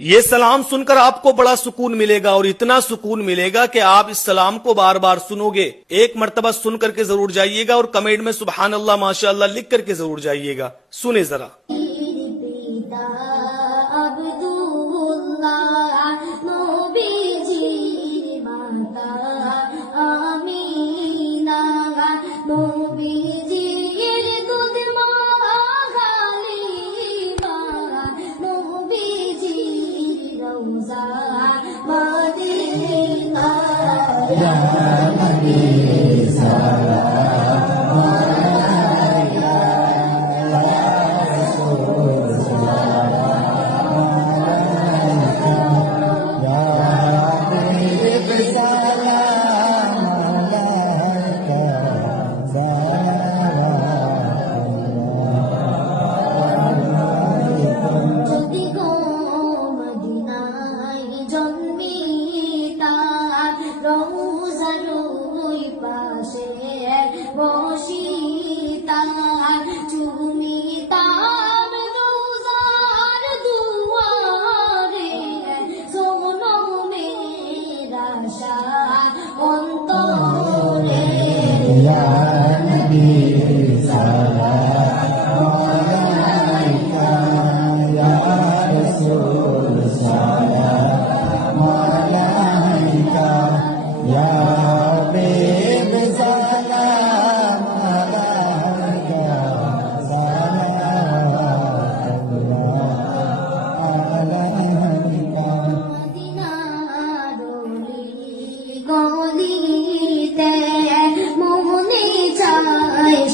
ये सलाम सुनकर आपको बड़ा सुकून मिलेगा और इतना सुकून मिलेगा कि आप इस सलाम को बार बार सुनोगे। एक मर्तबा सुन करके जरूर जाइएगा और कमेंट में सुबहान अल्लाह माशाअल्लाह लिख करके जरूर जाइएगा। सुने जरा।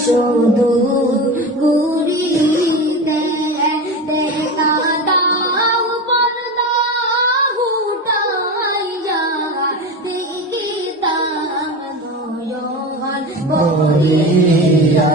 শুধু গুরিতে দেখা দাও পর্দা উঠাইয়া দেখিতাম নয়ন ভরিয়া